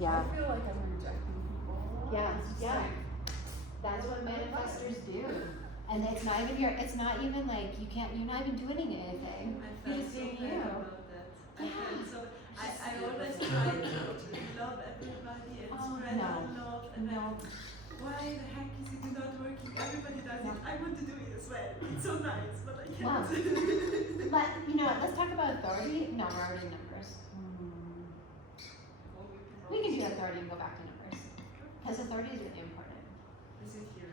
Yeah. I feel like I'm rejecting people. Yeah, yeah. That's what manifestors do. And it's not even like you're not even doing anything. You're just doing you. About that. Yeah. I always try to love everybody and spread out love and No. why the heck is it not working? Everybody does it. I want to do it as well. It's so nice, but I can't. Wow. But you know what, let's talk about authority. No, we're already numbers. We can do authority and go back to numbers. Because authority is really important. Is it here?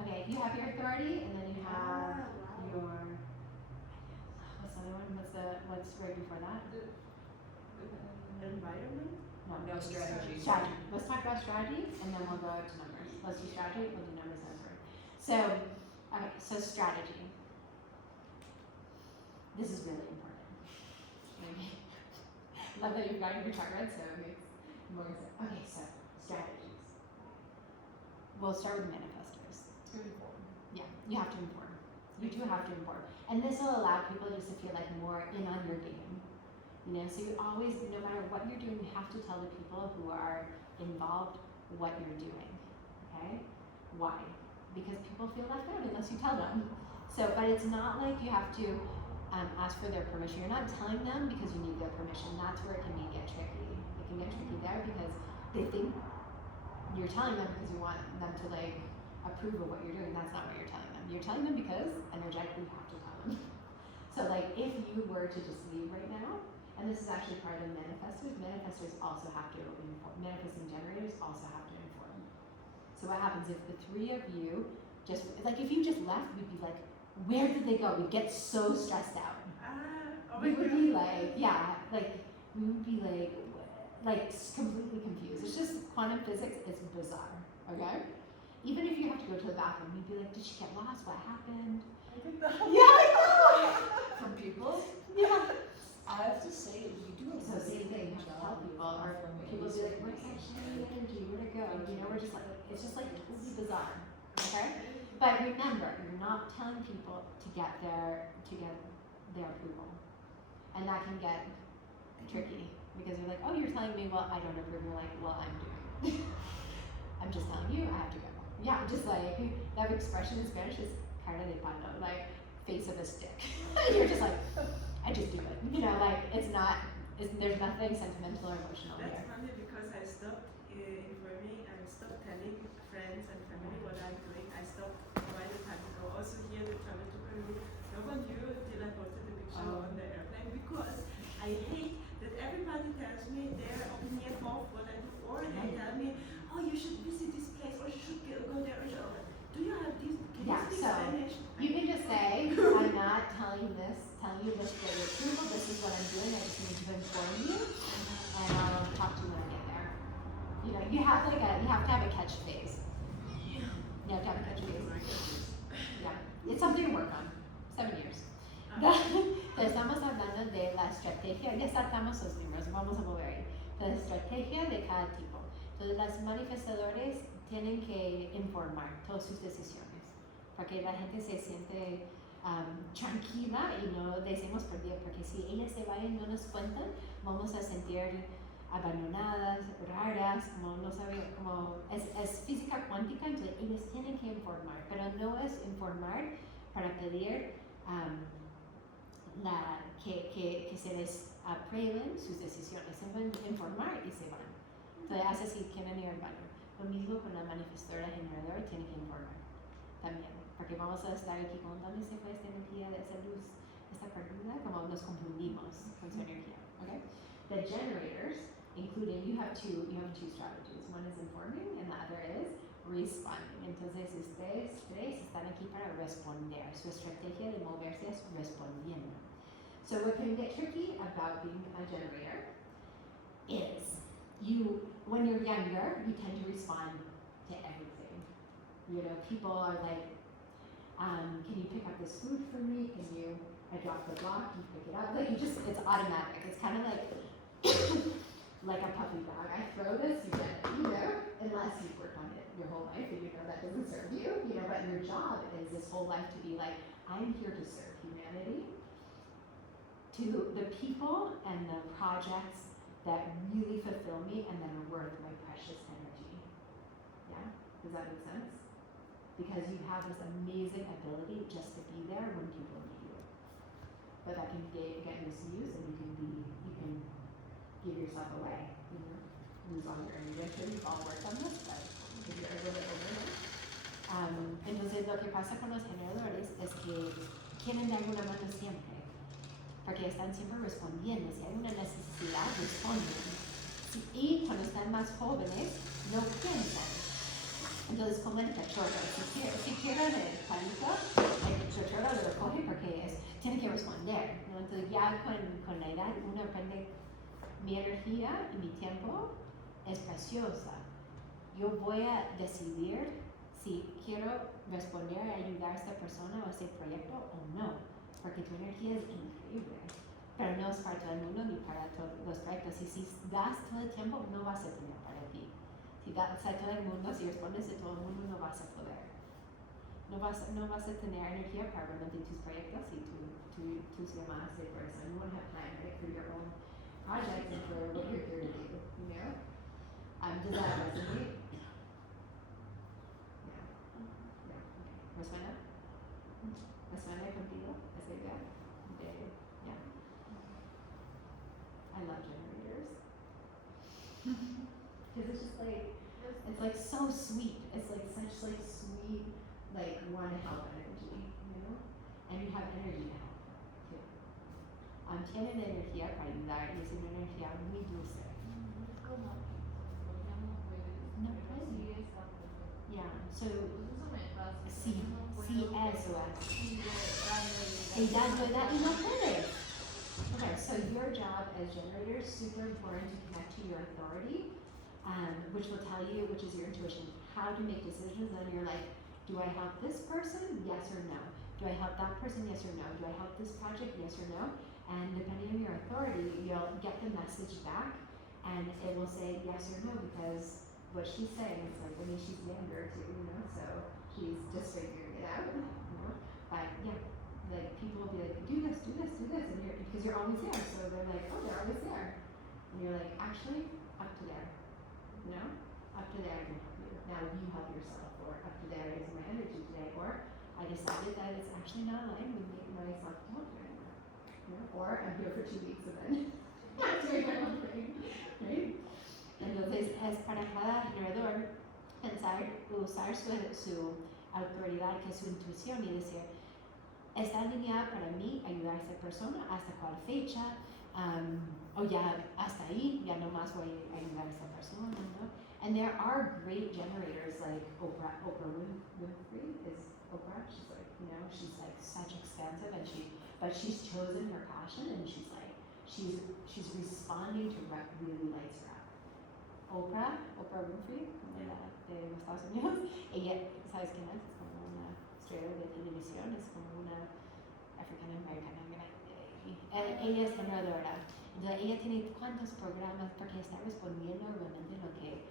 Okay, you have your authority and then you have your what's the other one? What's right before that? Environment? No, strategy. Strategy. Let's talk about strategy and then we'll go to numbers. Let's do strategy, we'll do numbers and authority. So strategy. This is really important. Love that you've got your chart read, so it makes more sense. Okay, so strategies. We'll start with manifestors. Yeah, you have to inform. You do have to inform. And this will allow people just to feel like more in on your game. You know, so you always, no matter what you're doing, you have to tell the people who are involved what you're doing. Okay? Why? Because people feel left out unless you tell them. So, but it's not like you have to ask for their permission. You're not telling them because you need their permission. That's where it can get tricky. It can get tricky there because they think you're telling them because you want them to like approve of what you're doing. That's not what you're telling them. You're telling them because energetically you have to tell them. So like if you were to just leave right now, and this is actually part of manifestors also have to inform. Manifesting generators also have to inform. So what happens if the three of you just, like if you just left, we'd be like, where did they go? We'd get so stressed out. We would be like, we would be like completely confused. It's just quantum physics, it's bizarre, okay? Even if you have to go to the bathroom, we'd be like, did she get lost? What happened? From people? Yeah. I have to say, you do a So same thing, tell people, or people be like, where's that shiny energy, where'd it go? You know, we're just like, it's just like totally bizarre, okay? But remember, you're not telling people to get their approval. And that can get tricky, because you're like, oh, you're telling me, well, I don't approve, you're like, well, I'm doing it. I'm just telling you, I have to go. Yeah, just like, that expression in Spanish is cara de palo, like, face of a stick. You're just like, I just do it. You know, like, there's nothing sentimental or emotional That's here. funny because I stopped informing and stopped telling friends and family what I'm doing. I stopped a while time ago. Also here, the travel to Peru, no one knew till I posted the picture on the airplane because I hate that everybody tells me their opinion of what I do, or they tell me, oh, you should visit this place, or you should go there, or do you have this? Can you speak Spanish? You can just say, I'm not telling you this for your approval, this is what I'm doing, I just need to inform you, and I'll talk to you when I get there. You know, you have to have a catchphrase. You have to have a catchphrase. Yeah, it's something to work on. 7 years. Estamos hablando de la estrategia, ya saltamos los libros, vamos a volver ahí. La estrategia de cada tipo. Entonces, los manifestadores tienen que informar todas sus decisiones, para que la gente se siente tranquila y no decimos por día, porque si ellas se vayan y no nos cuentan, vamos a sentir abandonadas, raras, como no sabemos, como es física cuántica, entonces ellos tienen que informar, pero no es informar para pedir que se les aprueben sus decisiones, simplemente informar y se van. Entonces hace si quieren ir al baño. Lo mismo con la manifestadora generadora, tiene que informar también, porque vamos a estar aquí con dónde se fue esta energía de esa luz, esta perdida, como nos confundimos con su energía, okay? The generators, including, you have two strategies. One is informing and the other is responding. Entonces ustedes tres están aquí para responder. Su estrategia de moverse es respondiendo. So what can get tricky about being a generator is when you're younger, you tend to respond to everything. You know, people are like, can you pick up this food for me? I drop the block, you pick it up. Like it's automatic. It's kind of like like a puppy dog. I throw this, you get it, you know, unless you work on it your whole life and you know that doesn't serve you, you know, but your job is this whole life to be like, I'm here to serve humanity. to the people and the projects that really fulfill me and that are worth my precious energy. Yeah? Does that make sense? Because you have this amazing ability just to be there when people need you. But that can get misused and you can give yourself away, you know, lose all your energy. I'm sure you've all worked on this, but if you're a little bit older now. Entonces lo que pasa con los generadores es que quieren dar una mano siempre, porque están siempre respondiendo, si hay una necesidad, responden. Y cuando están más jóvenes, no piensan. Entonces, como el cachorro, si quieren el pánico, el cachorro lo coge porque tiene que responder, ¿no? Entonces, ya con la edad uno aprende, mi energía y mi tiempo es preciosa. Yo voy a decidir si quiero responder a ayudar a esta persona o a este proyecto o no, porque tu energía es increíble, pero no es para todo el mundo ni para todos los proyectos. Y si das todo el tiempo, no vas a tener para ti. Si das a todo el mundo, si respondes a todo el mundo, no vas a poder. No vas a tener energía para realmente tus proyectos y tus llamadas de fuerza. You won't have time, right, for your own projects and for what you're here to do, you know? Does that resonate? Yeah. Yeah, okay. ¿Resuena? ¿Resuena contigo? ¿Esa idea? Yeah. I love generators. Because it's just like, it's like so sweet. It's like such like sweet, like want to help energy, you know? And you have energy to help too. Tienen energía para ayudar y es una energía muy dulce. No puede. Yeah, so sí, eso es. Ella ayuda y no puede. Okay, so your job as generators, super important to connect to your authority, which will tell you, which is your intuition, how to make decisions. And you're like, do I help this person? Yes or no. Do I help that person? Yes or no. Do I help this project? Yes or no. And depending on your authority, you'll get the message back, and it will say yes or no, because what she's saying is like, I mean, she's younger too, you know, so she's just figuring it out, you know. But yeah, like people will be like, do this, and because you're always there, so they're like, oh, they're always there, and you're like, actually, up to there, you know, up to there I can help you. Now you help yourself, or up to there is my energy today, or I decided that it's actually not aligned with my self-development anymore, you know, or I'm here for 2 weeks and then I'm doing my own thing, right? Entonces es para cada generador pensar, usar su autoridad, que es su intuición, y decir, está alineada para mí ayudar a esta persona, hasta cuál fecha, o ya hasta ahí, ya no más voy a ayudar a esta persona, ¿no? And there are great generators like Oprah Winfrey is Oprah. She's like, you know, she's like such expansive, and but she's chosen her passion, and she's like, she's responding to what really lights her up. Oprah Winfrey, de los Estados Unidos, ella, ¿sabes quién es? Es como una estrella de televisión, es como una African American grande. Ella es generadora. Entonces ella tiene cuántos programas porque está respondiendo realmente lo que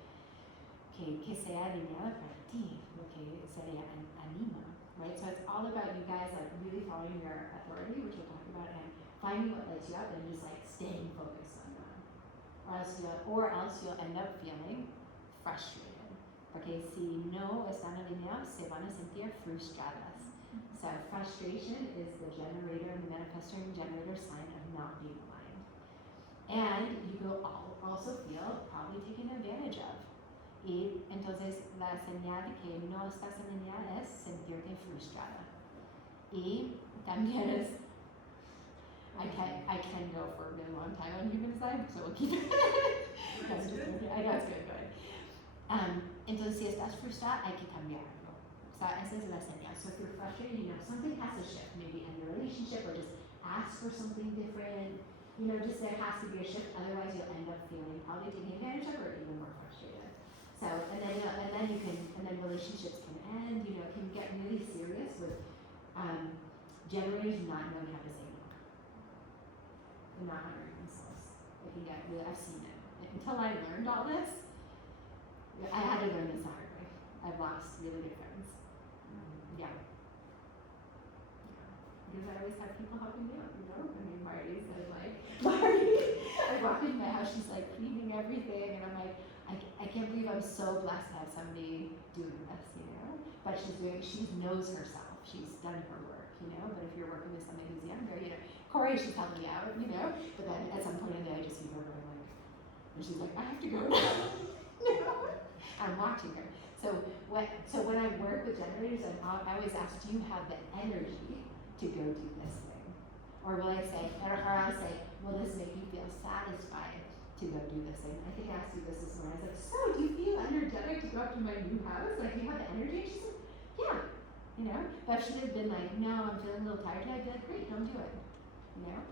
sea alineado para ti, lo que se anima, right? So it's all about you guys like really following your authority, which we'll talk about, and finding what lights you up and just like staying focused on that. Or else you'll end up feeling frustrated. Porque si no están alineados, se van a sentir frustradas. So frustration is the generator, the manifesting generator sign of not being aligned. And you will also feel probably taken advantage of. Y entonces la señal de que no estás alineada es sentirte frustrada. Y también es I can go for a really long time on human side, so we'll keep it. That's good. I know it's good. Entonces, si estás frustrada, hay que cambiarlo. O sea, esa es la señal. So if you're frustrated, you know, something has to shift. Maybe in your relationship, or just ask for something different. You know, just there has to be a shift. Otherwise, you'll end up feeling probably taken advantage of, or even more frustrated. So, and then relationships can end. You know, it can get really serious with generators not knowing how to say no. Not honoring themselves. It can get really, I've seen it. Until I learned all this, I had to learn this the hard way. I've lost really good friends. Yeah. Because I always have people helping me out, you know, I mean, parties and walk into my house, she's like cleaning everything, and I'm like, I can't believe I'm so blessed to have somebody doing this, you know. But she knows herself. She's done her work, you know. But if you're working with somebody who's younger, you know, Corey, she's helping me out, you know. But then at some point in the day, I just see her going like, and she's like, I have to go now. You know? I'm watching her. So when I work with generators, I always ask, do you have the energy to go do this thing? Or will I say, or I'll say, will this make you feel satisfied to go do this thing? I think I asked you this morning. I was like, so do you feel energetic to go up to my new house? Like, do you have the energy? And she said, yeah. You know? But if she had been like, no, I'm feeling a little tired, I'd be like, great, don't do it. You know?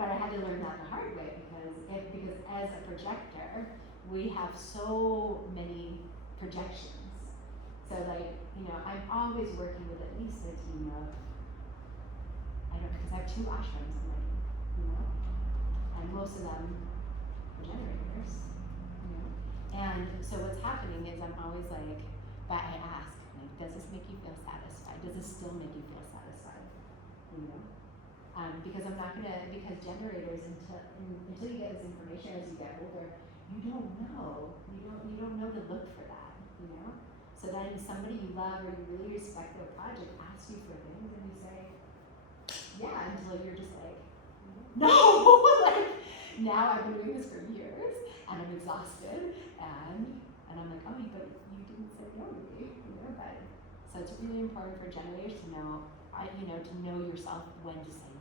But I had to learn that the hard way because as a projector, we have so many projections. So like, you know, I'm always working with at least a team of, I don't know, because I have 2 ashrams in my team, you know, and most of them are generators, you know. And so what's happening is I'm always like, but I ask, like, does this make you feel satisfied? Does this still make you feel satisfied? You know? Because because generators until you get this information as you get older, you don't know. You don't know to look for that, you know? So then somebody you love or you really respect their project asks you for things and you say, yeah, until you're just like, no! Like, now I've been doing this for years and I'm exhausted and I'm like, oh, but you didn't say no to me, you know? But so it's really important for generators to know, to know yourself when to say no.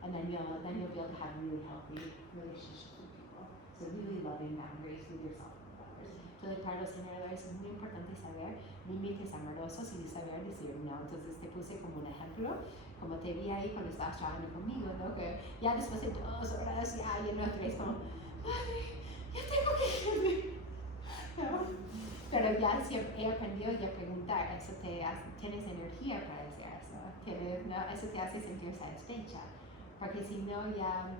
And then you'll be able to have really healthy relationships with people. So really loving boundaries with yourself and with others. So like para los generadores es muy importante saber límites amorosos y saber decir no. Entonces te puse como un ejemplo, como te vi ahí cuando estabas trabajando conmigo, ¿no? Que ya después de 2 horas ya no es como, madre, ya tengo que irme. ¿No? Pero ya he aprendido ya a preguntar, ¿tienes energía para decir eso? ¿No? Eso te hace sentir satisfecha. Porque si no ya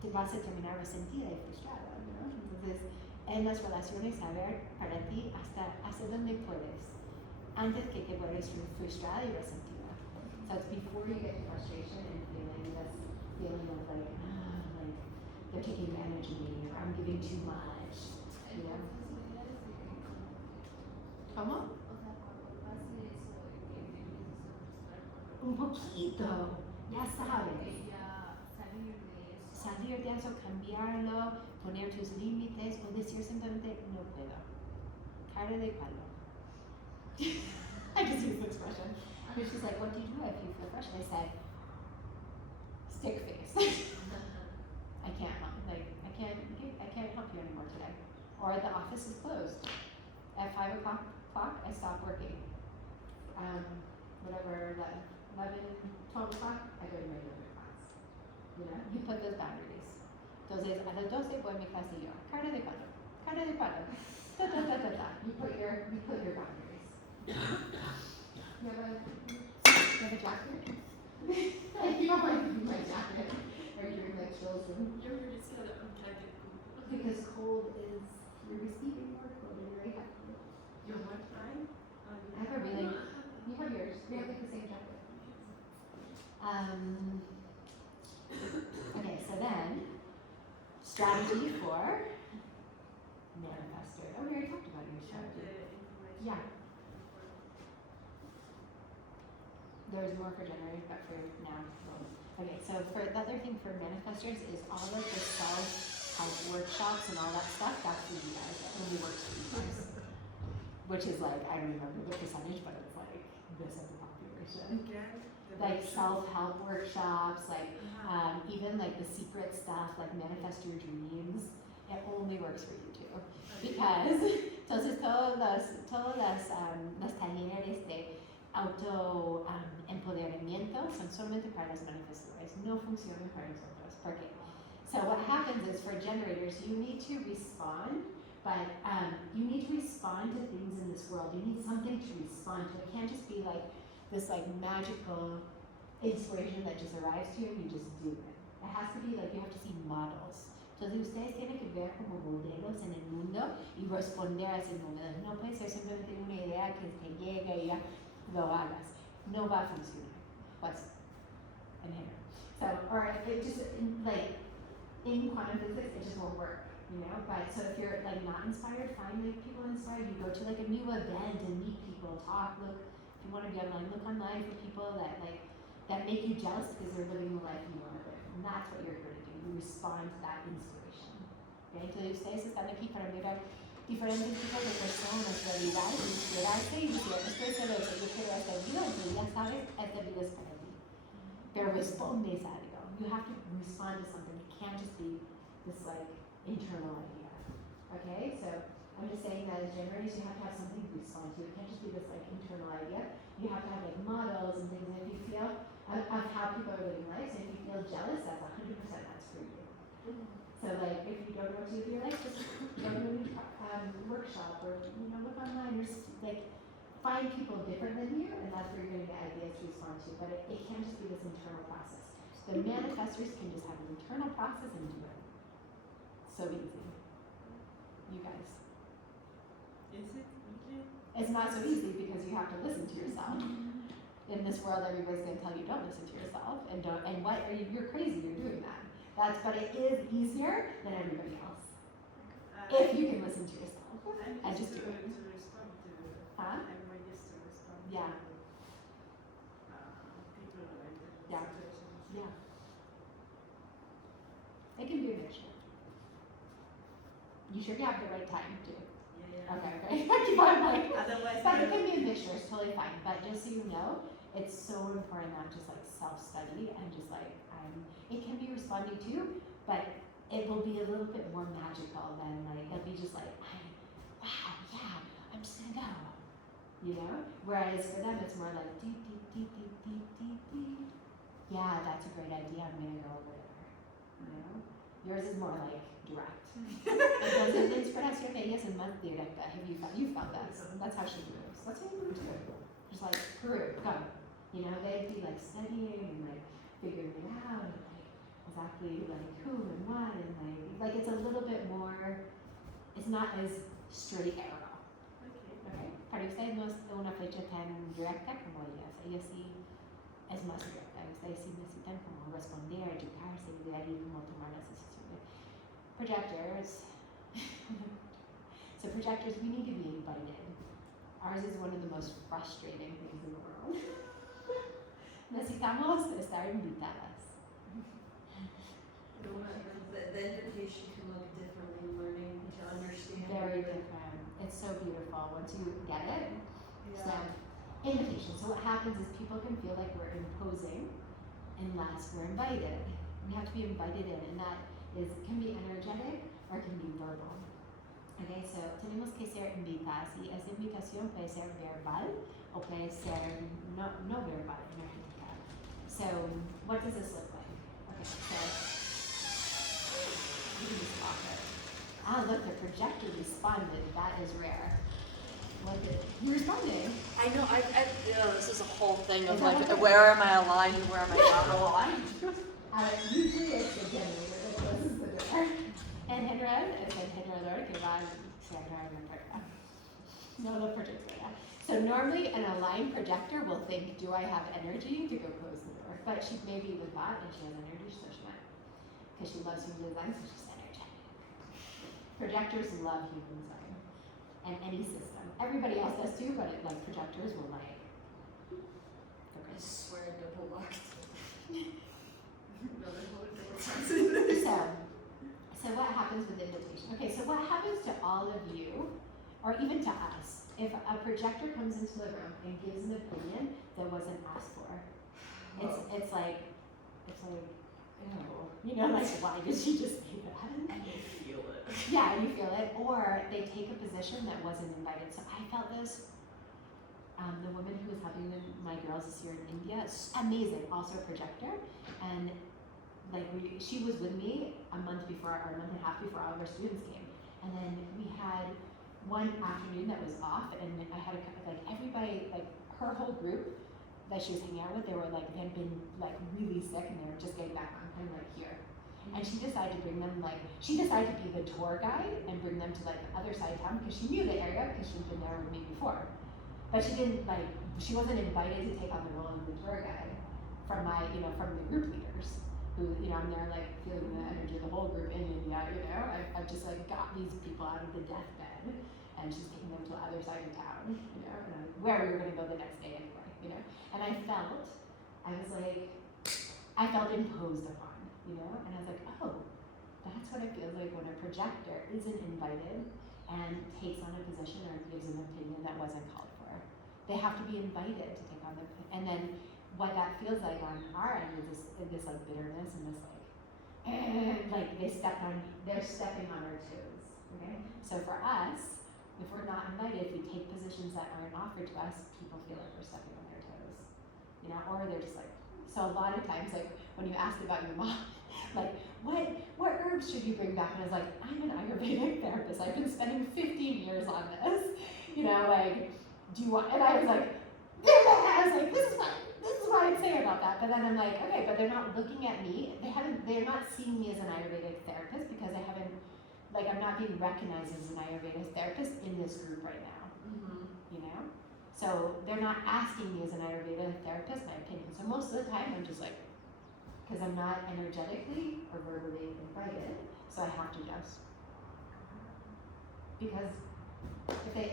te vas a terminar resentida y frustrada, ¿no? Entonces, en las relaciones, saber para ti hasta dónde puedes, antes que te vuelves frustrada y resentida. So it's before you get to frustration and feeling this feeling of like they're taking advantage of me, or I'm giving too much, you know? ¿Cómo? Un poquito, ya sabes. Salir de eso, cambiarlo, poner tus límites, o decir simplemente no puedo. Cara de palo. I just use the expression. And she's like, what do you do if you feel frustrated? I said, stick face. I can't help. I can't help you anymore today. Or the office is closed. At 5 o'clock, I stop working. Whatever, 11, 12 o'clock, I go to my yoga class. You know, you put those boundaries. Entonces, a las 12 voy a mi clase y yo, cara de palo. You put your boundaries. You have a jacket? You don't want to be my jacket. Or you're like chills and You're really scared of unpacking. because cold is, you're receiving more cold and you're very happy. You want mine? I have a really, you have yours. We have like the same jacket. Okay, so then, strategy for manifester. Oh, we already talked about your strategy. Yeah. There's more for generators, but for now, okay, so for the other thing for manifestors is all of the self-help workshops and all that stuff, that's for you guys. That only works for you guys. Which is like, I don't remember the percentage, but it's like this of the population. Like self-help workshops, like even like the secret stuff, like manifest your dreams, it only works for you too. Because, entonces todos los talleres de empoderamiento son solamente para los manifestadores, no funcionan para nosotros. ¿Por qué? So what happens is for generators, you need to respond, but you need to respond to things in this world. You need something to respond to. It can't just be like this like magical inspiration that just arrives to you and you just do it. It has to be like you have to see models. Entonces ustedes tienen que ver como modelos en el mundo y responder a esos modelos. No puede ser simplemente una idea que te llegue y ya lo hagas. No va a funcionar. What's in here? So, or if it just like in quantum physics it just won't work, you know. But so if you're like not inspired, find like people inspired. You go to like a new event and meet people, talk, look. If you want to be online, look online for people that make you jealous because they're living the life you want to live. And that's what you're here to do. You respond to that inspiration. Okay, entonces ustedes están aquí para mirar diferentes tipos de personas, realidades, inspirarse y decir, esto es el hecho, yo quiero esta vida, entonces ya sabes, esta vida es para ti. Pero respondes a algo. You have to respond to something. It can't just be this like internal idea. Okay, so I'm just saying that as generators, you have to have something to respond to. It can't just be this like internal idea. You have to have like models and things. And if you feel of how people are living life, so if you feel jealous, that's 100% that's for you. So like if you don't know what to do with your life, just go to a new workshop or look online or like find people different than you, and that's where you're going to get ideas to respond to. But it can't just be this internal process. The manifestors can just have an internal process and do it. So easy. You guys. Is it really? It's not so easy because you have to listen to yourself. In this world, everybody's going to tell you don't listen to yourself and what are you? You're crazy. You're doing that. But it is easier than everybody else if you can listen to yourself and just do it. To respond to. Huh? I'm more used to respond Yeah. to people like Yeah. situations. Yeah. It can be a mixture. You sure you have the right time too? Yeah. Okay. Keep on like. Otherwise, But it can be a mixture. It's totally fine. But just so you know, it's so important not just like self-study and just like it can be responding to, but it will be a little bit more magical than like it'll be just like wow, yeah, I'm just gonna go, you know. Whereas for them, it's more like deep. Yeah, that's a great idea. I'm gonna go over there. You know, yours is more like direct. Entonces, la inspiración de ella es más directa. Have you felt that? That's how she moves. That's how you move too. Just like Peru, go. You know, they'd be like studying and like figuring it out and like exactly like who and what and like it's a little bit more. It's not as straight arrow. Okay. Para ustedes no es una flecha tan directa como ellas. Ellas sí es más directa. Ustedes sí necesitan como responder, educarse y de ahí como tomar las decisiones. Projectors. So projectors, we need to be invited. Ours is one of the most frustrating things in the world. Necesitamos estar invitadas. The invitation can look differently, learning to understand. Very different. It's so beautiful once you get it. Yeah. So, invitation. So what happens is people can feel like we're imposing unless we're invited. We have to be invited in, and that can be energetic or it can be verbal. Okay, so tenemos que ser invitadas, y esa invitación puede ser verbal o puede ser no verbal, energética. So, what does this look like? Okay, so you can just talk it. Ah, look, the projector responded. That is rare. What did you responded? I know. This is a whole thing of Is that like, okay? where am I aligned? Where am I not aligned? Usually it's the generator that closes the door. En general, es el generador que va a cerrar la puerta. No lo projectora. So normally an aligned projector will think, do I have energy to go close the door? But she maybe was bought and she has energy, so she might. Because she loves human design, so she's energetic. Projectors love human design. And any system. Everybody else does too, but like projectors will like. I swear, double locked. So what happens with invitation? Okay, so what happens to all of you, or even to us, if a projector comes into the room and gives an opinion that wasn't asked for? It's like, ew, you know, like why did she just say that? And you feel it. Yeah, you feel it, or they take a position that wasn't invited. So I felt this. The woman who was helping my girls this year in India, amazing, also a projector, and like she was with me a month and a half before all of our students came, and then we had one afternoon that was off, and I had like everybody, like her whole group that she was hanging out with, they had been like really sick, and they were just getting back on, kind of like here. And she decided to bring them, she decided to be the tour guide and bring them to like the other side of town because she knew the area because she'd been there with me before. But she didn't she wasn't invited to take on the role of the tour guide from from the group leaders. who, you know, I'm there like feeling the energy of the whole group in India, you know. I've just like got these people out of the deathbed and she's taking them to the other side of town, you know, and where we were gonna go the next day anyway, you know. And I felt imposed upon, you know, and I was like, oh, that's what it feels like when a projector isn't invited and takes on a position or gives an opinion that wasn't called for. They have to be invited to take on the, and then what that feels like on our end is this like bitterness and this like they're stepping on our toes, okay? So for us, if we're not invited, if we take positions that aren't offered to us, people feel like we're stepping on their toes, you know, or they're just like, so a lot of times, like when you asked about your mom, like what herbs should you bring back? And I was like, I'm an Ayurvedic therapist. I've been spending 15 years on this, you know, like, do you want? And I was like, this is what I'd say about that. But then I'm like, okay, but they're not looking at me. They're not seeing me as an Ayurvedic therapist because I haven't, like, I'm not being recognized as an Ayurvedic therapist in this group right now. You know? So they're not asking me as an Ayurveda therapist my opinion. So most of the time I'm just like, because I'm not energetically or verbally invited, so I have to just. Because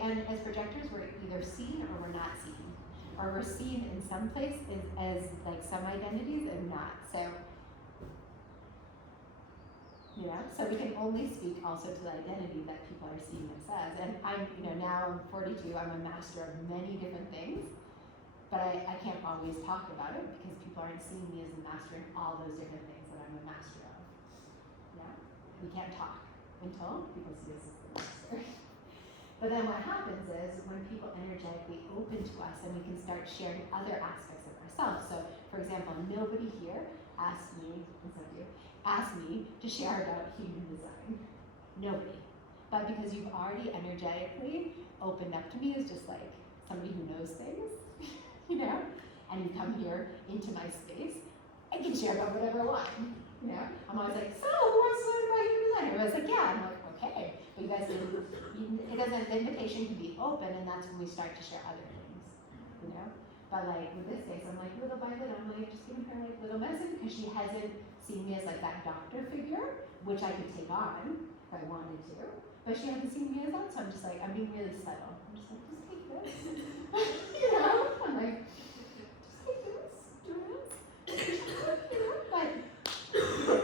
and as projectors, we're either seen or we're not seen. Or we're seen in some place as like some identities and not. So, you know, so we can only speak also to the identity that people are seeing us as. And I'm, you know, now I'm 42, I'm a master of many different things, but I can't always talk about it because people aren't seeing me as a master in all those different things that I'm a master of. Yeah? We can't talk until people see us as the master. But then what happens is when people energetically open to us and we can start sharing other aspects of ourselves. So, for example, nobody here asked me to share about human design. Nobody. But because you've already energetically opened up to me as just like somebody who knows things, you know, and you come here into my space, I can share about whatever I want. You know? I'm always like, so who wants to learn about human design? Everybody's like, yeah. I'm like, okay. But you guys the invitation can be open, and that's when we start to share other things, you know? But like with this case, I'm like little by little, I'm like just giving her like little medicine because she hasn't seen me as like that doctor figure, which I could take on if I wanted to. But she hasn't seen me as that, so I'm just like, I'm being really subtle. I'm just like, just take this. You know? I'm like, just take this, do this. You know? But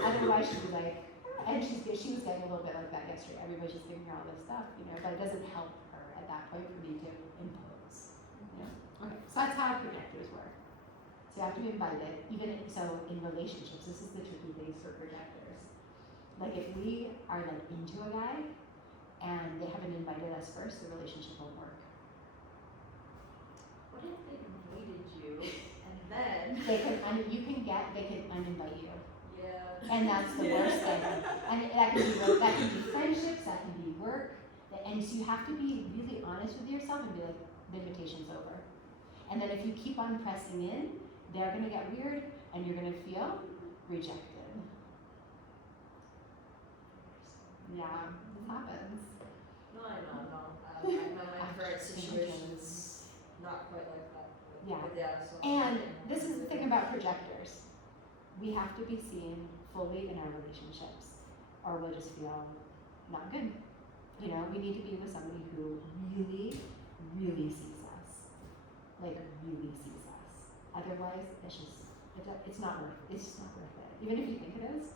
otherwise she'd be like, and she was getting a little bit like that yesterday. Everybody's just giving her all this stuff, you know, but it doesn't help her at that point for me to impose. You know? Okay, so that's how projectors work. So you have to be invited, so in relationships, this is the tricky things for projectors. Like if we are like into a guy and they haven't invited us first, the relationship won't work. What if they invited you and then they can uninvite you. Yeah. And that's the worst thing. And that can be friendships, that can be work. And so you have to be really honest with yourself and be like, the invitation's over. And then if you keep on pressing in, they're gonna get weird and you're gonna feel rejected. Yeah, this happens. No, I know. I know my current situation's not quite like that. Yeah. But yeah, so And this is the thing about projectors. We have to be seen fully in our relationships or we'll just feel not good. You know, we need to be with somebody who really, really sees us. Like really sees us. Otherwise, it's not worth it. It's just not worth it. Even if you think it is,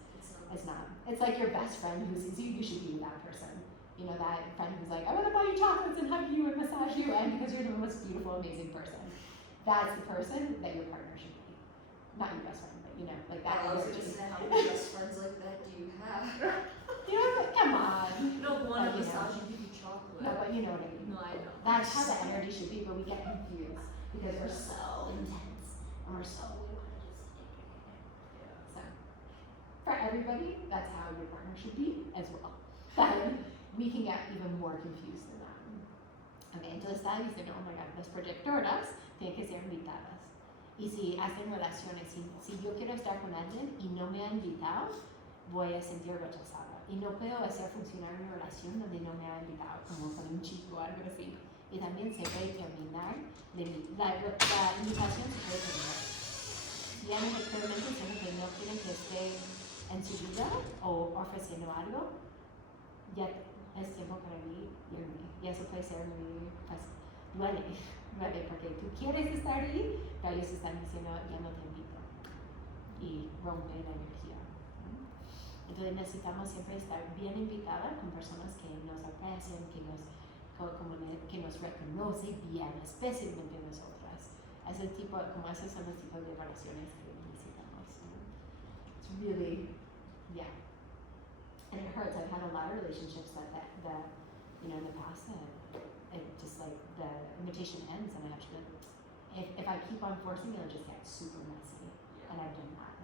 it's not. It's like your best friend who sees you should be with that person. You know, that friend who's like, I want to buy you chocolates and hug you and massage you, and because you're the most beautiful, amazing person. That's the person that your partner should be. Not your best friend, but you know, like that. I was gonna say, how many best friends like that do you have? You know, but come on. You don't want But, to you know. massage and give you chocolate. No, but you know what I mean. No, I know. That's how the energy should be, but we get confused because we're so intense and we're so we want to just so for everybody, that's how your partner should be as well. But we can get even more confused than that. Okay, entonces estaba diciendo, oh my god, las projectoras tienen que ser invitadas. Y si hacen relaciones, si yo quiero estar con alguien y no me han invitado, voy a sentir rechazada. Y no puedo hacer funcionar una relación donde no me han invitado, como con un chico o algo así. Y también se puede terminar, la invitación se puede terminar. Si hay un experimento diciendo que no no quieren que esté en su vida o ofreciendo algo, ya es tiempo para mí irme. Y eso puede ser muy, pues, duele, porque tú quieres estar ahí, pero ellos están diciendo, ya no te invito. Y rompe la energía. ¿No? Entonces necesitamos siempre estar bien invitada con personas que nos aprecian, que nos reconocen bien, especialmente nosotras. Esos son los tipos de relaciones que necesitamos. ¿No? It's really, yeah. And it hurts. I've had a lot of relationships that in the past it just like the invitation ends and I have to go. If I keep on forcing it, it'll just get super messy. Yeah. And I've done that.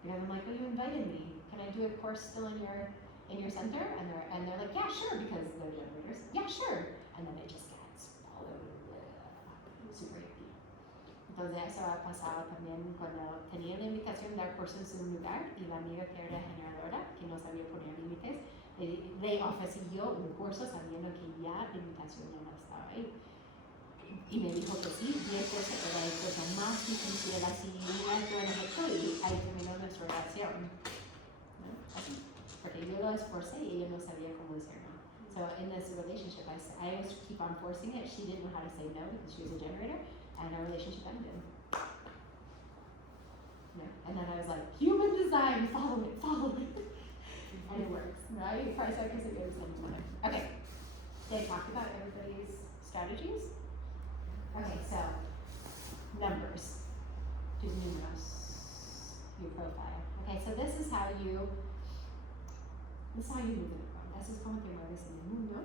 Because I'm like, oh, you invited me. Can I do a course still in your center? And they're like, yeah, sure, because they're generators. Yeah, sure. And then it just gets super icky. Entonces eso ha pasado también cuando tenía la invitación de dar cursos en un lugar y la amiga que era generadora, que no sabía poner límites, le ofreció un curso sabiendo que ya la invitación ya no estaba ahí. Y me dijo que sí, y el curso era el curso más difícil de la civilización y ahí terminó nuestra relación. ¿No? Así. Porque yo lo esforcé y ella no sabía cómo decirlo. So in this relationship, I always keep on forcing it. She didn't know how to say no because she was a generator, and our relationship ended. No? And then I was like, human design, follow it. And it works, right? Price because it goes into one. Okay. Did I talk about everybody's strategies? Okay, so numbers. Tus números. Your profile. Okay, so this is how you move in the world. This is como te mueves en el mundo.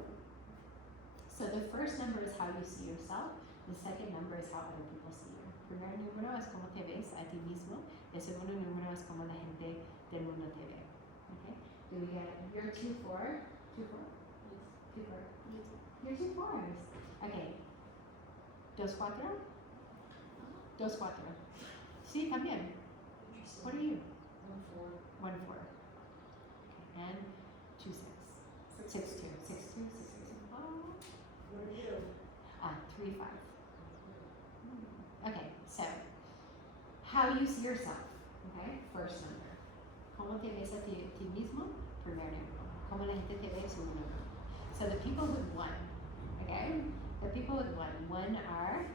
So the first number is how you see yourself. The second number is how other people see you. El primer número es como te ves a ti mismo. El segundo número es como la gente del mundo te ve. Okay? Do we get, you're 2-4? 2-4? Yes. 2-4. Yes. You're 2-4s. Okay. 2-4? 2-4. Sí, también. Interesting. What are you? 1-4. 1-4. Okay. And 2-6. 6-2. 6-2. 6-2. Oh. What are you? 3-5. Okay, so how you see yourself. Okay, first number. ¿Cómo te ves a ti mismo? Primer número. ¿Cómo la gente te ve? Segundo número. So the people with 1, okay? The people with 1 are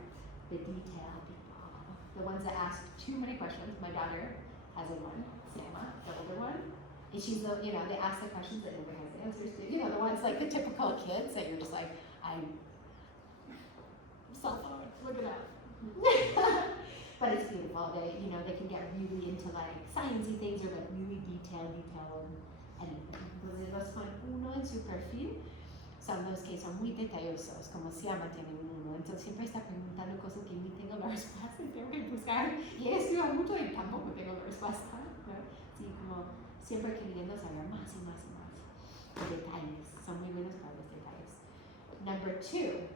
the detail people. The ones that ask too many questions. My daughter has a 1, Sama, the older one. And she's the, they ask the questions that nobody has the answers to. The ones like the typical kids that you're just like, cell phone, look it up. But it's beautiful. They can get really into like sciencey things or like really detailed anything. Entonces los con 1 en su perfil son los que son muy detallosos, como se llama tienen 1. Entonces siempre está preguntando cosas que ni tengo la respuesta y tengo que buscar. Y he estudiado mucho y tampoco tengo la respuesta. ¿No? Sí, como siempre queriendo saber más y más y más. Detalles. Son muy buenos para los detalles. Number 2.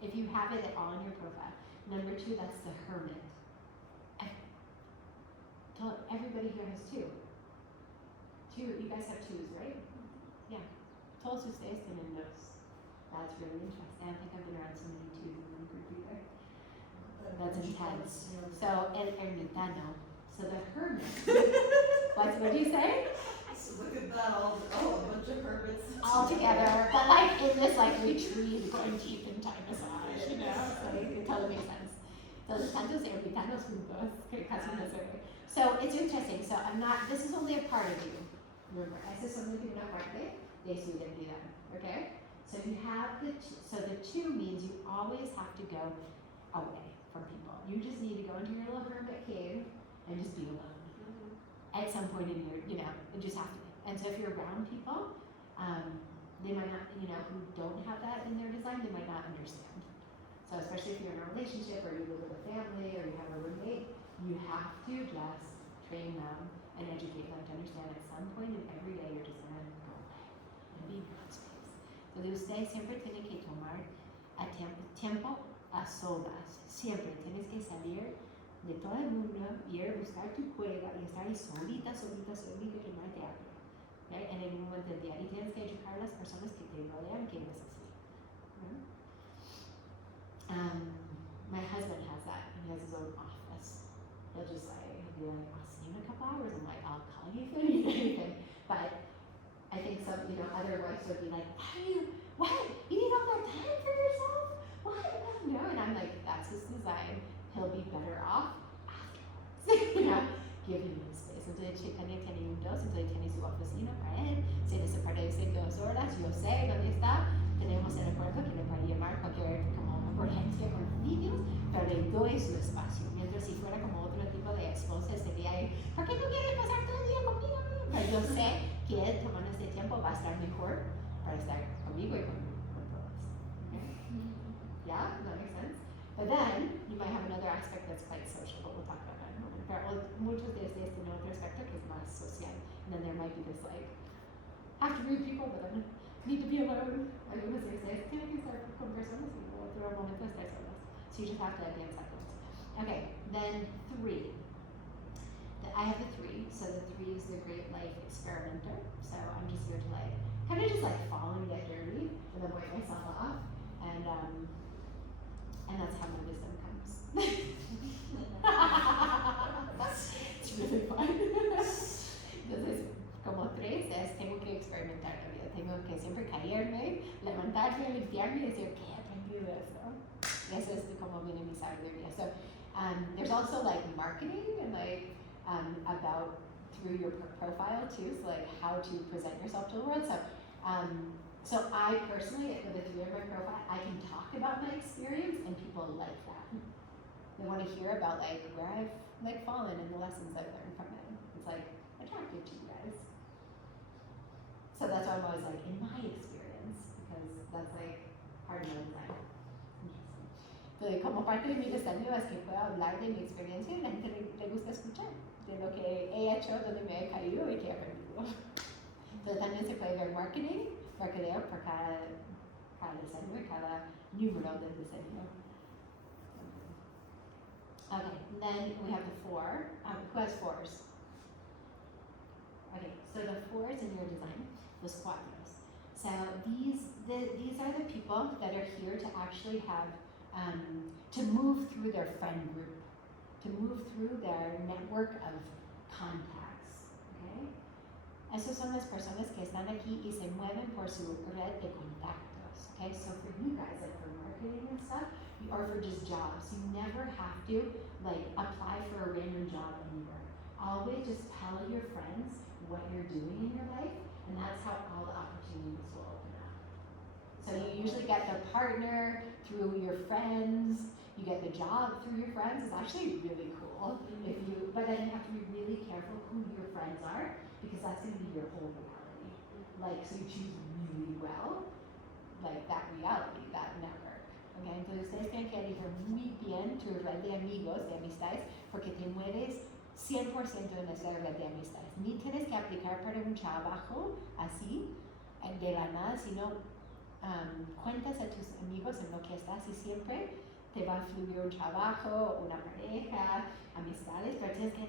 If you have it all in your profile. Number 2, that's the hermit. Everybody here has 2. 2, you guys have 2s, right? Yeah. Todos ustedes tienen 2. That's really interesting. I don't think I've been around so many 2s in one group either. That's intense. So, el ermitaño. So the hermit. What did you say? So look at that, all a bunch of hermits. All together, but like in this like retreat, going deep in time massage, so it totally makes sense. So the tantos y ermitaños juntos, que casi no se ve. So it's interesting. So this is only a part of you. Remember, esa es solamente una parte de su identidad. Okay? So you have the 2 means you always have to go away from people. You just need to go into your little hermit cave and just be alone. At some point in your, you just have to be. And so if you're around people, they might not, who don't have that in their design, they might not understand. So especially if you're in a relationship or you live with a family or you have a roommate, you have to just train them and educate them to understand at some point in every day you're just gonna go away and be in one space. So de usted siempre tiene que tomar tiempo a solas. Siempre tienes que salir de todo el mundo, ir a buscar tu cueva y estar ahí solita, que no te hable. Right? En el momento del día. Y tienes que educar a las personas que te rodean que eres así. Right? My husband has that, and he has his own office. He'll just anything, anything. But I think some, other wives would be like, what? You need all that time for yourself? What? No, and I'm like, that's his design. He'll be better off afterwards. Give him his space. Entonces Chaitanya tiene un dos, entonces tiene su oficina para él. Se desaparece 2 horas, yo sé dónde está. Tenemos el acuerdo que le puede llamar cualquier como urgencia con niños, pero le doy su espacio. Mientras si fuera como otro tipo de esposa, estaría ahí, ¿por qué no quieres pasar todo el día conmigo? Pero yo sé que él tomando este tiempo va a estar mejor para estar conmigo y con todos. Okay? Yeah, does that make sense? But then you might have another aspect that's quite social, but we'll talk about that in a moment. Pero muchos de ustedes tienen otro aspecto que es más social. And then there might be this like, I have to read people, but I need to be alone. Algunos de ustedes tienen que estar con personas y otro momento estar solos. So you just have to be in silence. Okay, then 3. I have the 3, so the 3 is the great life experimenter. So I'm just here to like, kind of just like fall and get dirty and then wipe myself off. And that's how my wisdom comes. It's really fun. Entonces, como 3 es, tengo que experimentar la vida. Tengo que siempre caerme, levantarme, limpiarme y decir, ¿qué he aprendido de esto? Eso es como viene mi sabiduría. So there's also like marketing and like about through your profile too, so like how to present yourself to the world. So I personally, with the 3 of my profile, I can talk about my experience and people like that. They want to hear about like where I've like fallen and the lessons I've learned from it. It's like attractive to you guys. So that's why I'm always like, in my experience, because that's like part of my design. Entonces, como parte de mi diseño es que puedo hablar de mi experiencia y la gente le gusta escuchar de lo que he hecho, donde me he caído y que he aprendido. Entonces también se puede ver mercadeo por cada diseño y cada número del diseño. Okay, then we have the 4. Who has 4s? Okay, so the 4s in your design, los 4s. So these are the people that are here to actually have to move through their friend group, to move through their network of contacts, okay? Esas son las personas que están aquí y se mueven por su red de contactos, okay? So for you guys, like for marketing and stuff, or for just jobs, you never have to like apply for a random job anywhere. Always just tell your friends what you're doing in your life, and that's how all the opportunities will open up. So you usually get the partner through your friends, you get the job through your friends. It's actually really cool. But then you have to be really careful who your friends are, because that's going to be your whole reality. Like, so you choose really well, like that reality, that network. Okay, entonces ustedes tienen que elegir muy bien tu red de amigos, de amistades, porque te mueves 100% en esa red de amistades. Ni tienes que aplicar para un trabajo así, de la nada, sino cuentas a tus amigos en lo que estás y siempre te va a fluir un trabajo, una pareja, amistades, pero tienes que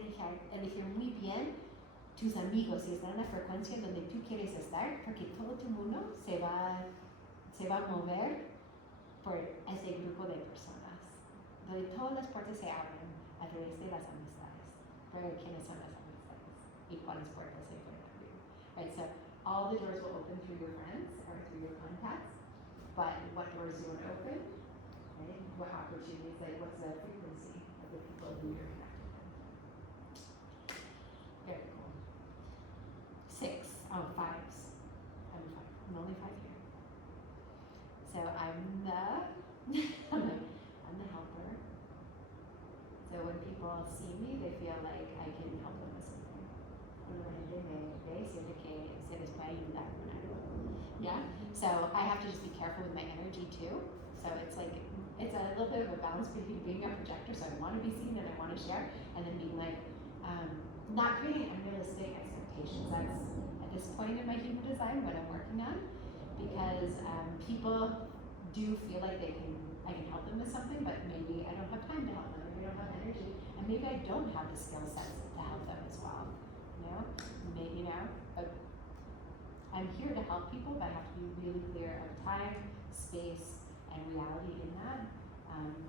elegir muy bien tus amigos y estar en la frecuencia donde tú quieres estar, porque todo tu mundo se va a mover por ese grupo de personas, donde todas las puertas se abren a través de las amistades. Pero ¿quiénes son las amistades? ¿Y cuáles puertas se pueden abrir? Right, so all the doors will open through your friends or through your contacts, but what doors do you want to open? Right? What opportunities, like what's the frequency of the people who you're connected with? Very cool. 5s. I'm only 5 here. So I'm the helper. So when people see me, they feel like I can help them with something. Cuando la gente me ve, siente que se les puede ayudar con algo. Yeah? So I have to just be careful with my energy too. So it's like, it's a little bit of a balance between being a projector, so I want to be seen and I want to share, and then being like, not creating unrealistic expectations. That's at this point in my human design what I'm working on, because people do feel like I can help them with something, but maybe I don't have time to help them, maybe I don't have energy, and maybe I don't have the skill sets to help them as well. Maybe now, but I'm here to help people, but I have to be really clear of time, space, and reality in that,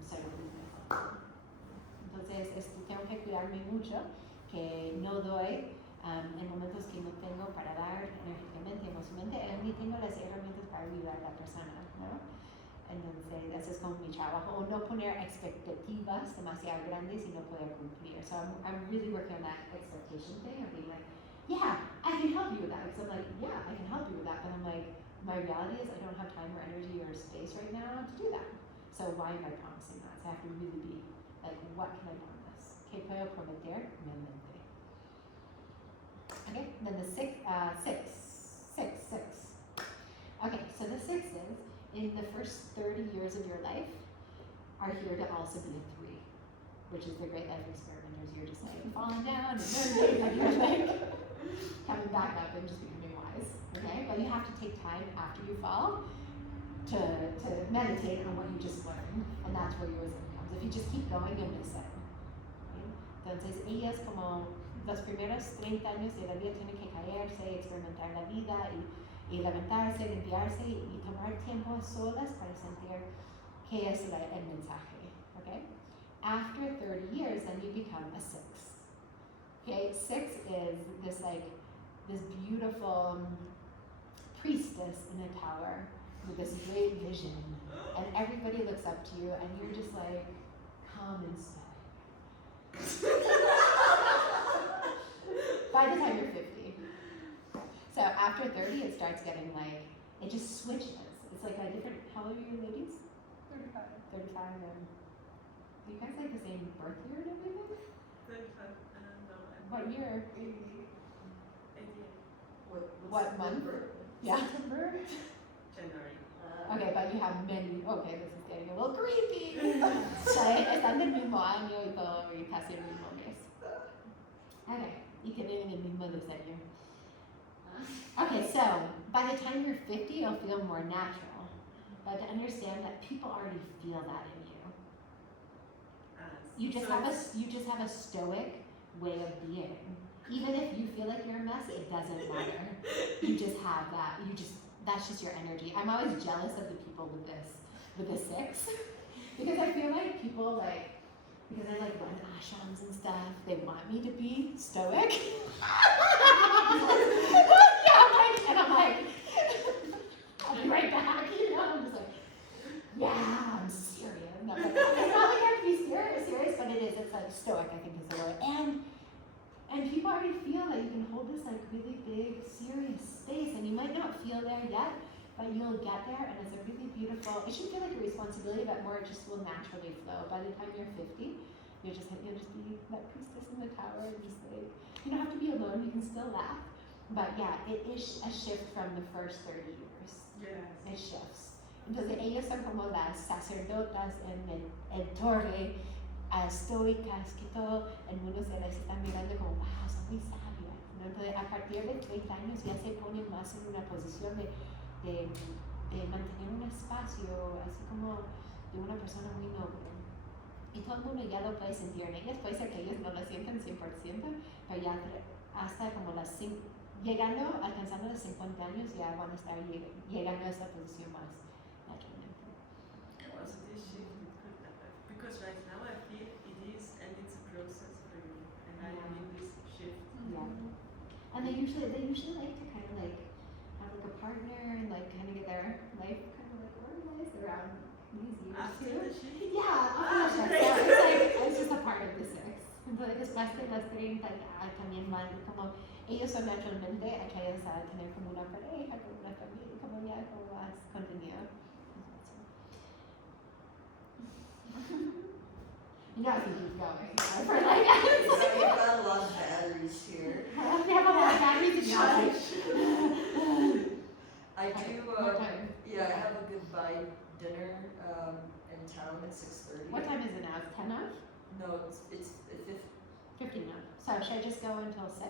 so I don't lose myself. Entonces, tengo que cuidarme mucho, que no doy En momentos que no tengo para dar energéticamente, emocionalmente, ni tengo las herramientas para ayudar a la persona, ¿no? Entonces, eso es como mi trabajo, o no poner expectativas demasiado grandes y no poder cumplir. So I'm really working on that expectation thing of being like, yeah, I can help you with that. Because I'm like, yeah, I can help you with that. But I'm like, my reality is I don't have time or energy or space right now to do that. So why am I promising that? So I have to really be like, what can I promise? ¿Qué puedo prometer? Realmente. Okay, then the six. Okay, so the six is, in the first 30 years of your life, are here to also be a 3, which is the great life experimenters. You're just like falling down and learning, and you're like coming back up and just becoming wise. Okay, but you have to take time after you fall to meditate on what you just learned, and that's where your wisdom comes. If you just keep going, you'll miss it. Okay? Entonces, ellas como los primeros 30 años de la vida tienen que caerse, experimentar la vida y levantarse, limpiarse y tomar tiempo solas para sentir qué es el mensaje. Okay? After 30 years, then you become a 6. Okay, 6 is this beautiful priestess in a tower with this great vision, and everybody looks up to you, and you're just like calm and stoic. By the time you're 50. So after 30, it starts getting like, it just switches. It's like a different, how old are you ladies? 35. 35, and you guys like the same birth year and everything? 35, no. What year? 88. What month? Yeah. September? January. Okay, but you have many, okay, this is getting a little creepy. Están del mismo año y todo, y casi el mismo mes. Okay, y tienen el mismo diseño. Okay, so by the time you're 50, it'll feel more natural. But to understand that people already feel that in you. You just have a stoic way of being. Even if you feel like you're a mess, it doesn't matter. You just have that. That's just your energy. I'm always jealous of the people with the 6, because I feel like people because I run ashrams and stuff, they want me to be stoic. Yeah, and I'm like, I'll be right back, I'm just like, yeah, I'm serious. No, it's not like I have to be serious, but it is. It's like stoic, I think is the word. And people already feel that you can hold this really big, serious space, and you might not feel there yet, but you'll get there, and it's a really beautiful, it should feel like a responsibility, but more it just will naturally flow. By the time you're 50, you'll just be that priestess in the tower, and just like, you don't have to be alone, you can still laugh. But yeah, it is a shift from the first 30 years. Yes. It shifts. Entonces ellos son como las sacerdotas en el torre, estoicas, que todo el mundo se las está mirando como, wow, son muy sabias, ¿no? Entonces a partir de 30 años ya se ponen más en una posición de mantener un espacio así como de una persona muy noble. Y todo el mundo ya lo puede sentir en ellas, puede ser que ellos no lo sientan 100%, pero ya hasta como llegando, alcanzando los 50 años, ya van a estar llegando a esa posición más naturalmente. Also this shift it could happen. Because right now I feel it is, and it's a process for me, and I am in this shift. Yeah. And they usually like to kind of have a partner and kind of get their life kind of organized around these years After too. the shift? Yeah, after the great. shift. So it's just a part of the 6. Entonces después de los 30 también van como, ellos son naturalmente aquellos a tener como una pareja, como una familia, como más contenido. You know, I can keep going. For We've got a lot of batteries here. we have a lot of batteries to charge. I Okay, do, what time? yeah, I have a goodbye dinner in town at 6:30. What time is it now? It's 10 now? No, it's 15 now. So should I just go until 6?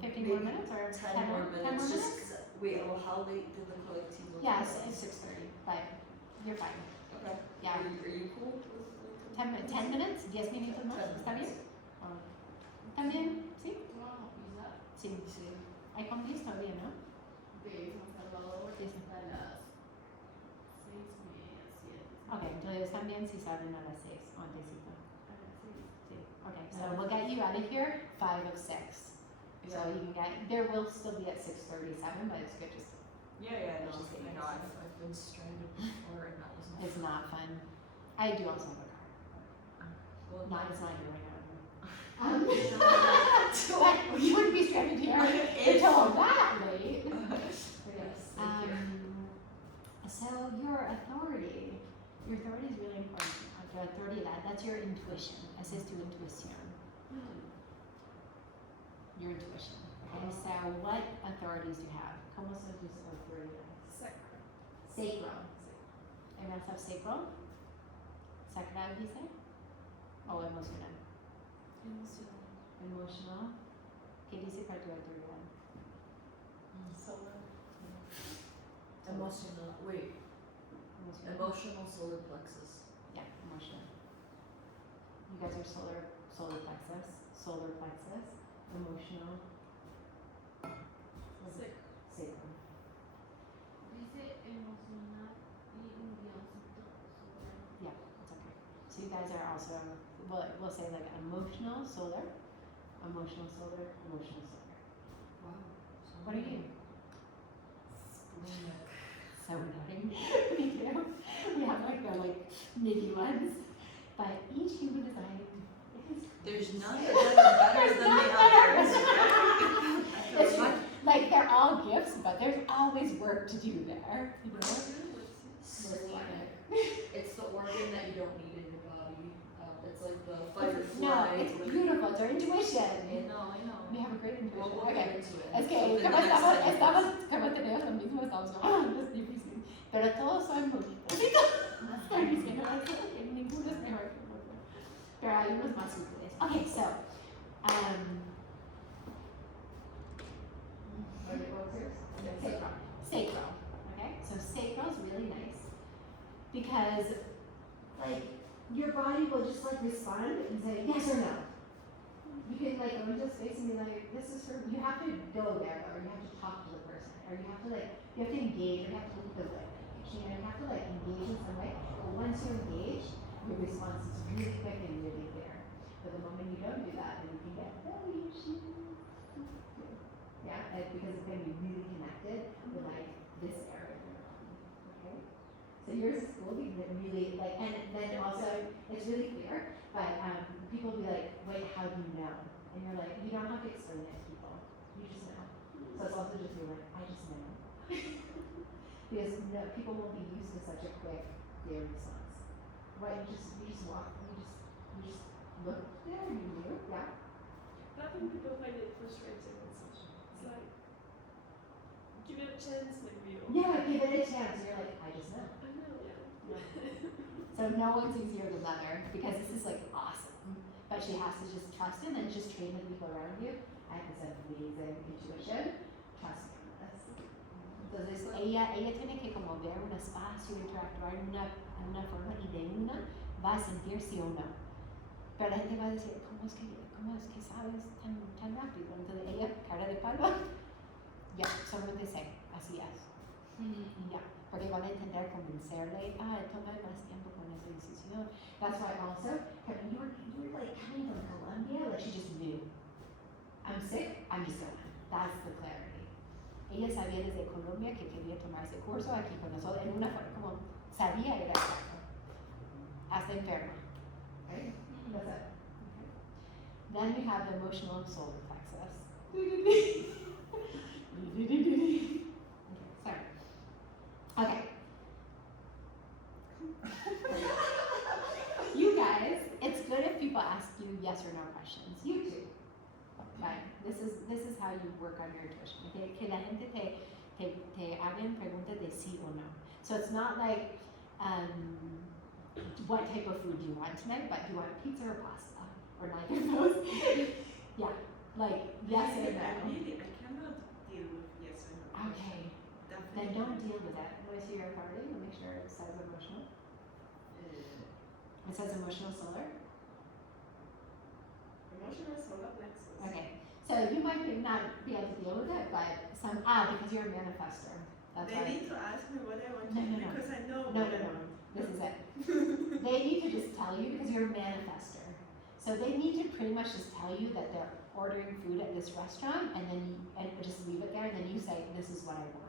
15 maybe more minutes or 10 more 10 minutes. more Just minutes? wait. Oh, how late did the collectivo? Yes, close? it's 6:30, but you're fine. Okay. Yeah. Are you cool with 10 minutes? 10 minutos más? 10 ¿Está bien? minutes. ¿También? ¿Sí? No, quizá Sí. Hay compromiso todavía, ¿no? de San Salvador Sí. a las 6:30, 7. Okay, entonces también si salen a las 6 o antesito. A las 6. Sí. Okay, so we'll get you you out of here 5 of 6. So Yeah. you can get, there will still be at 6:37, but it's good just, Yeah, Let's just say I know, I've been stranded before and that was it's not fun. I do also have a car. Well, Not, it's not here right now. What? You wouldn't be stranded here until that late. Yes, thank you. So your authority is really important. Your authority, that's your intuition. Es tu intuición. Your intuition. Okay, so what authorities do you have? ¿Cómo son tus autoridades? Sacral. Anyone else have sacral? Sacral dice? O emocional. Emotional. ¿Qué dice para tu autoridad? Emotional, wait, Emotional. emotional solar plexus. Yeah, emotional. You guys are solar plexus, emotional, sacral. Dice emocional y un guioncito sobre. Yeah, it's okay. So you guys are also, we'll say like emotional solar. Wow. What are you? Splenic. So annoying. Me too. We have like the mini ones, but each human design is. There's none that are better than the others. It's true. Like they're all gifts, but there's always work to do there. You know? Splenic. It's the organ that you don't need in your body. It's like the fight or No, flight. it's beautiful. It's our intuition. I know. We have a great intuition. We'll get Okay. into it. Es que Within como the next 10 como tenemos lo mismo, estamos como, es difícil. Pero todos son bonitos. Estoy diciendo que ninguno es mejor que el otro. Pero hay unos más útiles. Okay, so, sacral. Okay, so sacral is really nice because, like, your body will just like respond and say yes or no. You can like go into space and be like, this is for, you have to go there though, or you have to talk to the person, or you have to engage, or you have to look at the web page, you know, you have to like engage in some way. But once you engage, your response is really quick and really clear. But the moment you don't do that, then you can get belly issues. Yeah, because it's going to be really connected with like this area of your body. Okay? So yours is cool because it really like, and then also it's really clear, but people will be like, wait, how do you know? And you're like, you don't have to explain it to people. You just know. So it's also just you're like, I just know. Because no, people won't be used to such a quick, clear response. Right? You just walk, you just look there and you do, yeah. I think people find it frustrating and such. It's like, give it a chance, maybe. Or Yeah, give it a chance. You're like, I just know. I know, yeah. So no one's easier than the other because this is like awesome. But she has to just trust him and just train the people around you. I have this amazing intuition. Trust me on this. Entonces ella tiene que como ver un espacio, interactuar en una forma y de una va a sentir sí o no. Pero la gente va a decir, ¿cómo es que sabes tan rápido? Entonces ella, cara de palo, ya, solamente sé, así es. Y ya, porque van a intentar convencerle, toma más tiempo con esa decisión. That's why also, you were like coming from Colombia, like she just knew. I'm sick, I'm just going. That's the clarity. Ella sabía desde Colombia que quería tomar ese curso aquí con nosotros, en una forma como sabía era exacto. Hasta enferma. Right? That's it. Okay. Then we have the emotional solar plexus. Sorry. Okay. You guys, it's good if people ask you yes or no questions. You too. But this is how you work on your intuition. Okay? Que la gente te hagan preguntas de sí o no. So it's not like what type of food do you want tonight, but do you want pizza or pasta? Or neither of those? Yeah. Like yes or no. I cannot deal with yes or no. Okay. Definitely. Then don't deal with that. Let me see your card. Let me make sure it says emotional. It says emotional solar. Emotional solar plexus. Okay. So you might not be able to deal with it, but because you're a manifestor. That's They why. need to ask me what I want No, to no, do no. because I know No, what no, I no. want. This is it. They need to just tell you because you're a manifestor. So they need to pretty much just tell you that they're ordering food at this restaurant, and then just leave it there, and then you say, "This is what I want."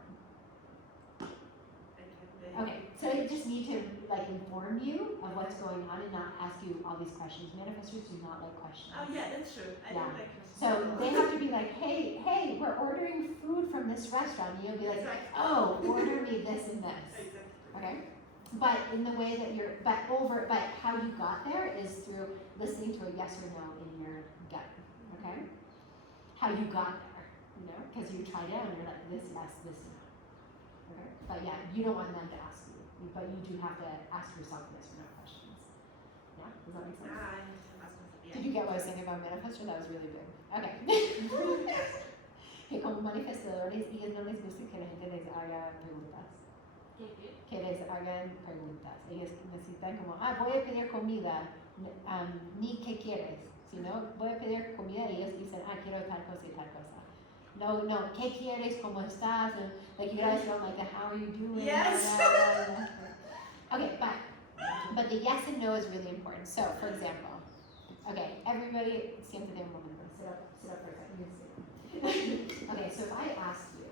Okay, so they just need to like inform you of what's going on and not ask you all these questions. Manifestors do not like questions. Oh yeah, that's true. I Yeah. don't like questions. So they have to be like, hey, we're ordering food from this restaurant. And you'll be like, Exactly. oh, order me this and this. Exactly. Okay? But in the way that but how you got there is through listening to a yes or no in your gut. Okay? How you got there, because you tried it and you're like, this yes, this no. Okay? But yeah, you don't want them to ask you, but you do have to ask yourself yes or no questions. Yeah? Does that make sense? I have to ask myself, yeah. Did you get what I was saying about manifestor? That was really big. Okay. Que como manifestadores, ellos no les gusta que la gente les haga preguntas. Que les hagan preguntas. Ellos necesitan como, voy a pedir comida, ni qué quieres. Si no, voy a pedir comida y ellos dicen, quiero tal cosa y tal cosa. No, ¿qué quieres? ¿Cómo estás? And, like you guys don't like the how are you doing? Yes. Okay, but the yes and no is really important. So, for example, okay, everybody, siéntate un momento. Sit up for a second. Okay, so if I ask you,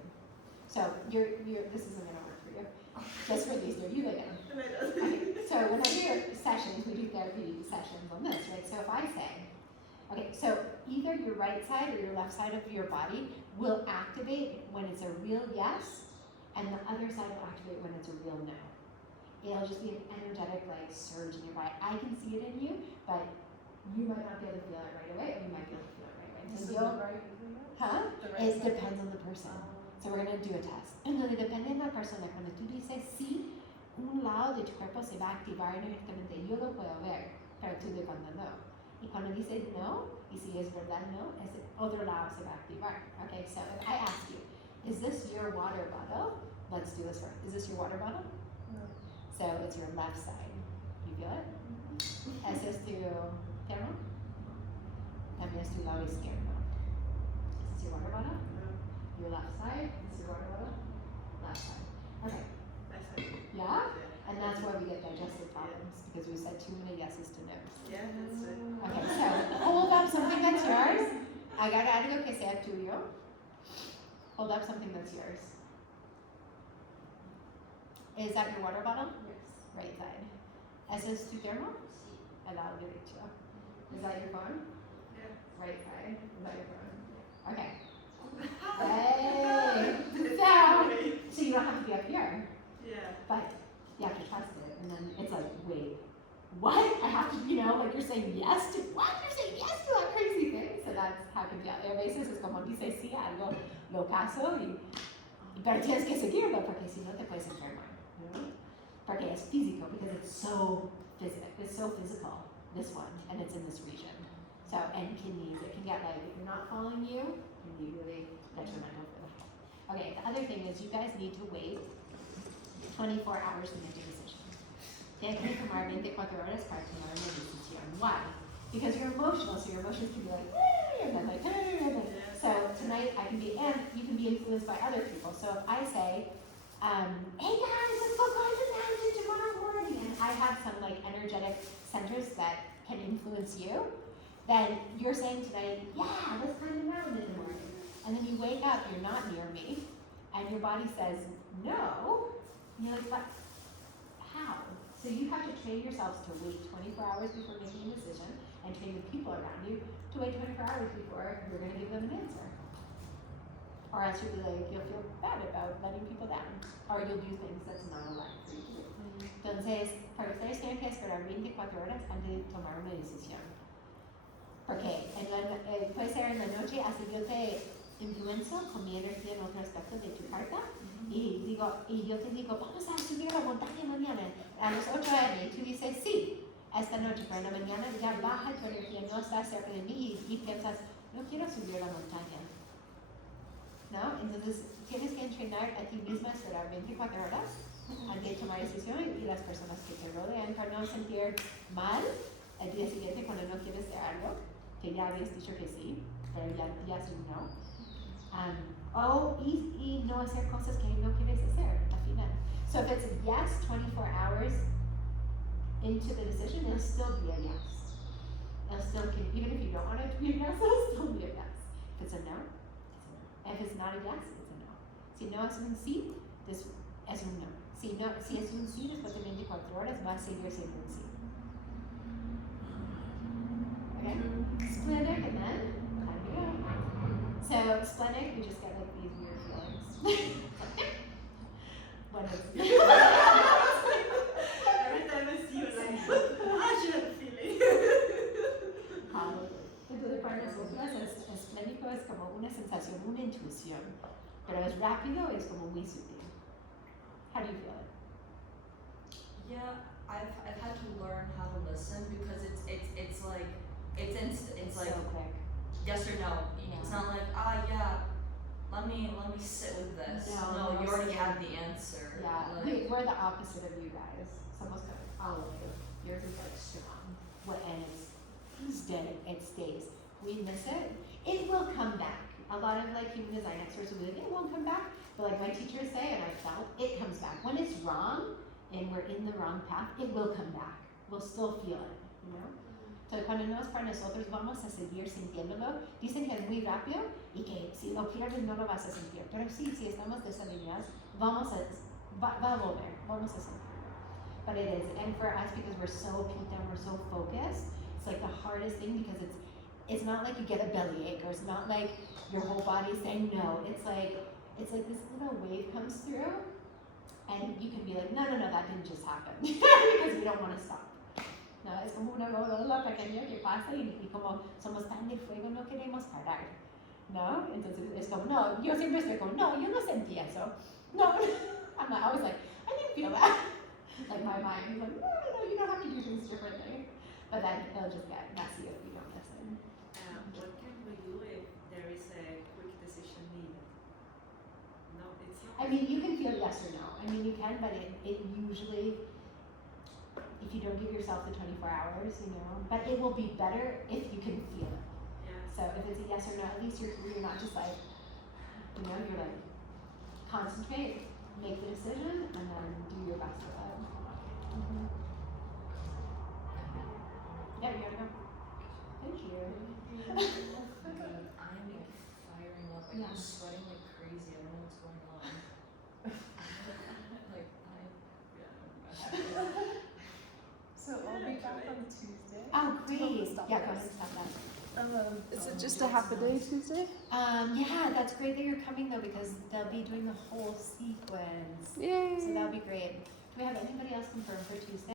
so this isn't gonna work for you. Just for these two, you lay down. Okay, so when I do sessions, we do therapy sessions on this, right? So if I say, okay, so either your right side or your left side of your body will activate when it's a real yes, and the other side will activate when it's a real no. It'll just be an energetic like surge in your body. I can see it in you, but you might not be able to feel it right away, or you might be able to feel it right away. So it depends on the person. So we're gonna do a test. Entonces depende de la persona. Cuando tú dices sí, un lado de tu cuerpo se va a activar energéticamente. Yo lo puedo ver, pero tú de cuando no. Y cuando dices no, y si es verdad no, ese otro lado se va a activar. Okay, so if I ask you, is this your water bottle? Let's do this first. Is this your water bottle? No. So it's your left side. You feel it? Ese es tu termo. También es tu lado izquierdo. Is this your water bottle? Your left side. This is your water bottle. Left side. Okay. Yeah? And that's why we get digestive problems, because we said too many yeses to nos. Yeah, that's it. Okay, so hold up something that's yours. Agarra algo que sea tuyo. Hold up something that's yours. Is that your water bottle? Yes. Right side. Ese es tu termo? Sí. Al lado derecho. Is that your phone? Yeah. Right side. Is that your phone? Okay. Hey! So you don't have to be up here, Yeah. but you have to trust it. And then it's like, wait, what? I have to, like you're saying yes to, what? You're saying yes to that crazy thing? So that's how it can be. A veces es como dice sí a algo, lo caso, pero tienes que seguirlo porque si no te puedes enfermar. Porque es físico, because it's so physical, this one, and it's in this region. So, and kidneys, it can get like, if you're not following you, it can be really detrimental for the health. Okay, the other thing is you guys need to wait 24 hours to make a decision. Tienen que tomar 24 horas para tomar una decisión. Why? Because you're emotional, so your emotions can be like, hey, and then like, hey, and then. So tonight I can be, and you can be influenced by other people. So if I say, hey guys, let's go to mountain tomorrow morning, and I have some like energetic centers that can influence you, then you're saying tonight, yeah, let's climb the mountain in the morning. And then you wake up, you're not near me, and your body says no. And you're like, what? How? So you have to train yourselves to wait 24 hours before making a decision, and train the people around you to wait 24 hours before you're going to give them an answer. Or else you'll be like, you'll feel bad about letting people down. Or you'll do things that's not allowed for you to do. Entonces, para ustedes tienen que esperar 24 horas antes de tomar una decisión. Porque puede ser en la noche, así yo te influenzo con mi energía en otro aspecto de tu carta. Y yo te digo, vamos a subir a la montaña mañana a las 8 a.m. Y tú dices, sí, esta noche, pero en la mañana ya baja tu energía, no estás cerca de mí y piensas, no quiero subir a la montaña. ¿No? Entonces, tienes que entrenar a ti misma a esperar 24 horas antes de tomar decisión, y las personas que te rodean para no sentir mal el día siguiente cuando no quieres hacer algo, que ya habías dicho que sí, pero ya sí no. Y no hacer cosas que no quieres hacer al final. So if it's a yes 24 hours into the decision, it'll still be a yes. They'll still give, even if you don't want it to be a yes, it'll still be a yes. If it's a no, it's a no. If it's not a yes, it's a no. Si no es un sí, es un no. Si es un sí, después de 24 horas va a seguir siendo un sí. Okay? Splenic and then time to go. So splenic, you just get like these weird feelings. When it's Every time I see you, like, I should have a feeling. Probably. Entonces para nosotras esplénico es como una sensación, una intuición, pero es rápido, es como muy sutil. How do you feel it? Yeah, I've had to learn how to listen because it's like it's like So quick. yes or no. Yeah. It's not like yeah. Let me sit with this. No, you already mostly- have the answer. Yeah, Like, we're the opposite of you guys. Somos all of you. Yours is like strong. And it's steady. It stays. We miss it. It will come back. A lot of like human design experts will be like, it won't come back. But like my teachers say, and I felt, it comes back. When it's wrong and we're in the wrong path, it will come back. We'll still feel it, you know? So cuando no es para nosotros, vamos a seguir sintiéndolo. Dicen que es muy rápido y que si lo pierdes no lo vas a sentir. Pero sí, si estamos desalineados, va a volver, vamos a sentirlo. But it is, and for us, because we're so peaked and we're so focused, it's like the hardest thing because it's not like you get a bellyache or it's not like your whole body's saying no. It's like this little wave comes through and you can be like, no, that didn't just happen because we don't want to stop. No, es como una bola pequeña que pasa y como somos tan de fuego no queremos parar, ¿no? Entonces es como, no, yo siempre estoy como, no, yo no sentí eso. No, I'm not, always like, I didn't feel that. Like my mind is like, no, you don't have to do things differently. But then it'll just get messy if we don't listen. What can we do if there is a quick decision needed? No, it's not. I mean, you can feel yes or no. I mean, you can, but it usually, if you don't give yourself the 24 hours, you know, but it will be better if you can feel it. Yeah. So if it's a yes or no, at least you're not just like, you know, you're like, concentrate, make the decision, and then do your best with it. Mm-hmm. Yeah, you gotta go. Thank you. I'm firing up. Yeah. I'm sweating like crazy. I don't know what's going on. Like So I'll be back on Tuesday. Oh, Do you want me to great. stop Yeah, this? go ahead and stop that. Is it just a half a day Tuesday? Yeah, that's great that you're coming though because they'll be doing the whole sequence. Yay! So that'll be great. Do we have anybody else confirmed for Tuesday?